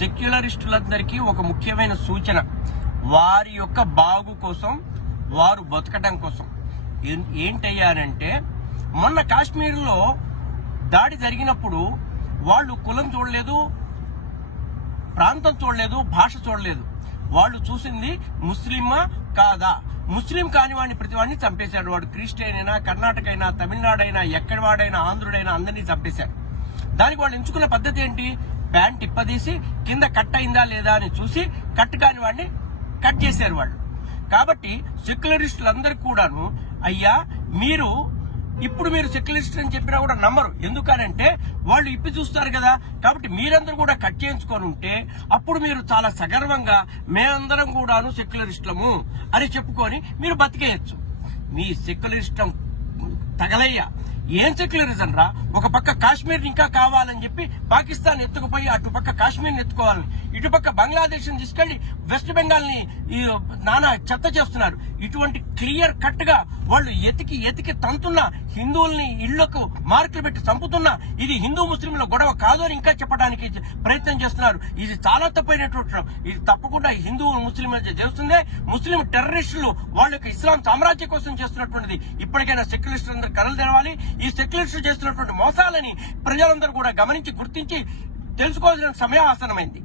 సెక్యులరిస్టులందరికీ ఒక ముఖ్యమైన సూచన, వారి యొక్క బాగు కోసం, వారు బతకడం కోసం ఏంటయ్యారంటే, మొన్న కాశ్మీర్లో దాడి జరిగినప్పుడు వాళ్ళు కులం చూడలేదు, ప్రాంతం చూడలేదు, భాష చూడలేదు. వాళ్ళు చూసింది ముస్లిమా కాదా. ముస్లిం కాని వాడిని ప్రతివాడిని చంపేశాడు. వాడు క్రిస్టియన్ అయినా, కర్ణాటక అయినా, తమిళనాడు అయినా, ఎక్కడి వాడైనా, ఆంధ్రుడైనా అందరినీ చంపేశాడు. దానికి వాళ్ళు ఎంచుకున్న పద్ధతి ఏంటి? ప్యాంట్ ఇప్పదీసి కింద కట్ అయిందా లేదా అని చూసి కట్ కాని వాడిని కట్ చేశారు వాళ్ళు. కాబట్టి సెక్యులరిస్టులందరికీ కూడాను, అయ్యా ఇప్పుడు మీరు సెక్యులరిస్ట్ అని చెప్పినా కూడా నమ్మరు. ఎందుకనంటే వాళ్ళు ఇప్పి చూస్తారు కదా. కాబట్టి మీరందరూ కూడా కట్ చేయించుకొని ఉంటే అప్పుడు మీరు చాలా సగర్వంగా మేమందరం కూడాను సెక్యులరిస్టులము అని చెప్పుకొని మీరు బతికేయచ్చు. మీ సెక్యులరిస్టం తగలయ్యా. ఏం సెక్యులరిజం రా? ఒక పక్క కాశ్మీర్ ఇంకా కావాలని చెప్పి పాకిస్తాన్ ఎత్తుకుపోయి అటుపక్క కాశ్మీర్ని ఎత్తుకోవాలని, ఇటుపక్క బంగ్లాదేశ్ ని తీసుకెళ్లి వెస్ట్ బెంగాల్ ని నానా చెత్త చేస్తున్నారు. ఇటువంటి క్లియర్ కట్ గా వాళ్ళు ఎతికి తంతున్న హిందువుల్ని ఇళ్లకు మార్కులు పెట్టి చంపుతున్నా ఇది హిందూ ముస్లింల గొడవ కాదు అని ఇంకా చెప్పడానికి ప్రయత్నం చేస్తున్నారు. ఇది చాలా తప్పైనటువంటి, ఇది తప్పకుండా హిందువులు ముస్లింల చేస్తుందే. ముస్లిం టెర్రరిస్టులు వాళ్ళ యొక్క ఇస్లాం సామ్రాజ్యం కోసం చేస్తున్నటువంటిది. ఇప్పటికైనా సెక్యులరిస్టులందరూ కరలు తెరవాలి. ఈ సెక్యులరిస్టులు చేస్తున్నటువంటి మోసాలని ప్రజలందరూ కూడా గమనించి గుర్తించి తెలుసుకోవాల్సిన సమయం ఆసనమైంది.